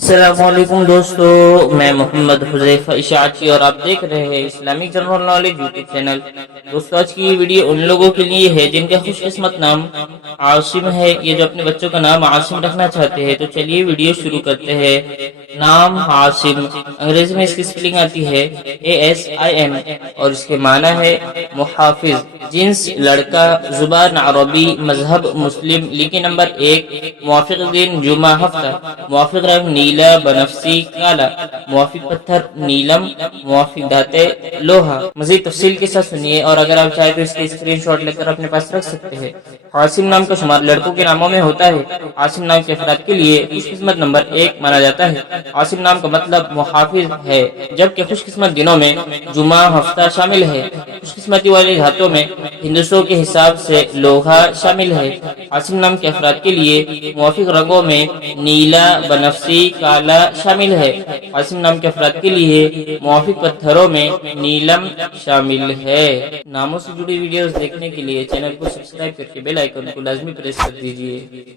अस्सलामुअलैकुम दोस्तों, मैं मोहम्मद हुज़ैफा इशाअती और आप देख रहे हैं Islamic general knowledge YouTube channel. दोस्तों, आज की ये वीडियो उन लोगों के लिए है जिनका खुशकिस्मत नाम आसिम है। ये जो अपने बच्चों का नाम आसिम रखना चाहते हैं, तो चलिए वीडियो शुरू करते हैं। नाम आसिम, अंग्रेजी में इसकी स्पेलिंग आती है ASIM और इसके माना है मुहाफिज। जिन्स लड़का, जुबान अरबी, मजहब मुस्लिम, लिखी नंबर 1, मुवाफिक दिन जुमा हफ्ता, मुवाफिक रंग नीला बनफसी काला, मुवाफिक पत्थर नीलम, मुवाफिक धाते लोहा। मजीद तफसील के साथ सुनिए और अगर आप चाहे तो इसके स्क्रीनशॉट लेकर अपने पास रख सकते हैं। आसिम नाम का शुमार लड़कों के नामों में होता है। आसिम नाम के अफराद के लिए खुशकिस्मत नंबर 1 माना जाता है। आसिम नाम का मतलब मुहाफिज है, जबकि खुशकिस्मत दिनों में जुमा हफ्ता शामिल है। खुशकिस्मती वाले धातों में हिंदुस्तान के हिसाब से लोहा शामिल है। आसिम नाम के अफराद के लिए मुवाफिक रंगों में नीला बनफसी काला शामिल है। आसिम नाम के अफराद के लिए मुवाफिक पत्थरों में नीलम शामिल है। नामों से जुड़ी वीडियोस देखने के लिए चैनल को सब्सक्राइब करके बेल आइकन को लाजमी प्रेस कर दीजिए।